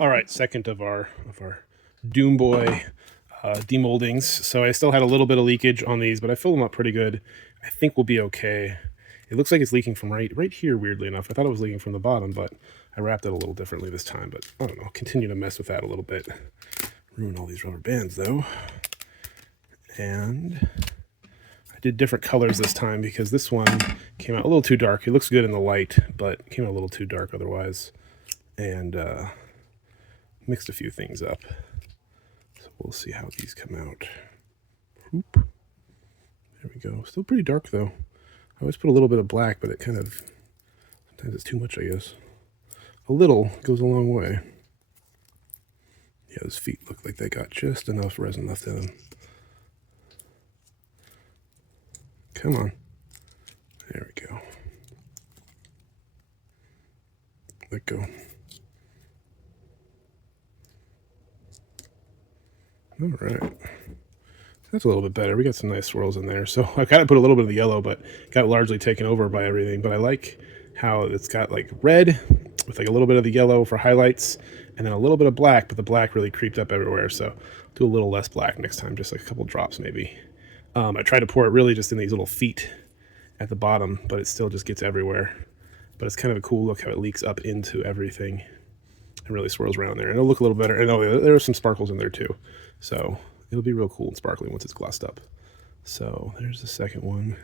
All right, second of our Doom Boy demoldings. So I still had a little bit of leakage on these, but I filled them up pretty good. I think we'll be okay. It looks like it's leaking from right here, weirdly enough. I thought it was leaking from the bottom, but I wrapped it a little differently this time. But I don't know, continue to mess with that a little bit. Ruin all these rubber bands, though. And I did different colors this time because this one came out a little too dark. It looks good in the light, but came out a little too dark otherwise. And mixed a few things up. So we'll see how these come out. Whoop. There we go. Still pretty dark, though. I always put a little bit of black, but it kind of, sometimes it's too much, I guess. A little goes a long way. Yeah, his feet look like they got just enough resin left in them. Come on. There we go. Let go. All right. That's a little bit better. We got some nice swirls in there. So I kind of put a little bit of the yellow, but got largely taken over by everything. But I like how it's got like red with like a little bit of the yellow for highlights and then a little bit of black, but the black really creeped up everywhere. So do a little less black next time, just like a couple drops maybe. I tried to pour it really just in these little feet at the bottom, but it still just gets everywhere. But it's kind of a cool look how it leaks up into everything and really swirls around there. And it'll look a little better. And oh, there are some sparkles in there too. So it'll be real cool and sparkly once it's glossed up. So there's the second one.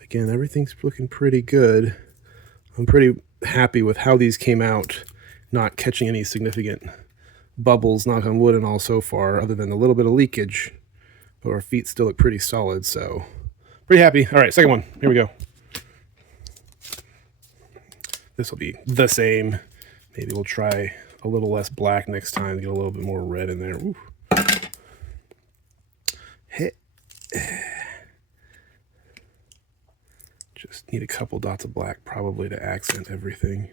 Again, everything's looking pretty good. I'm pretty happy with how these came out, not catching any significant bubbles, knock on wood and all so far, other than a little bit of leakage. But our feet still look pretty solid, so pretty happy. All right, second one. Here we go. This will be the same. Maybe we'll try a little less black next time, get a little bit more red in there. Ooh. Hey. Just need a couple dots of black probably to accent everything.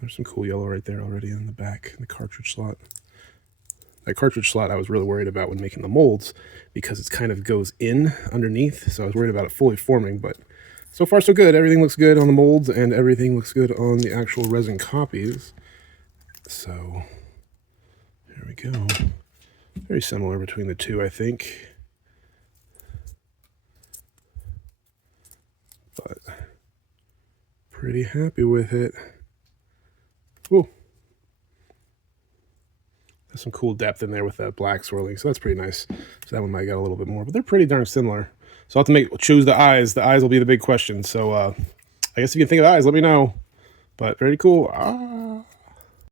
There's some cool yellow right there already in the back, in the cartridge slot. That cartridge slot I was really worried about when making the molds because it kind of goes in underneath, so I was worried about it fully forming, but so far so good. Everything looks good on the molds and everything looks good on the actual resin copies. So there we go. Very similar between the two, I think. But pretty happy with it. Ooh. There's some cool depth in there with that black swirling, so that's pretty nice. So that one might get a little bit more, but they're pretty darn similar. So I'll have to choose the eyes. The eyes will be the big question. So I guess if you can think of the eyes, let me know. But very cool.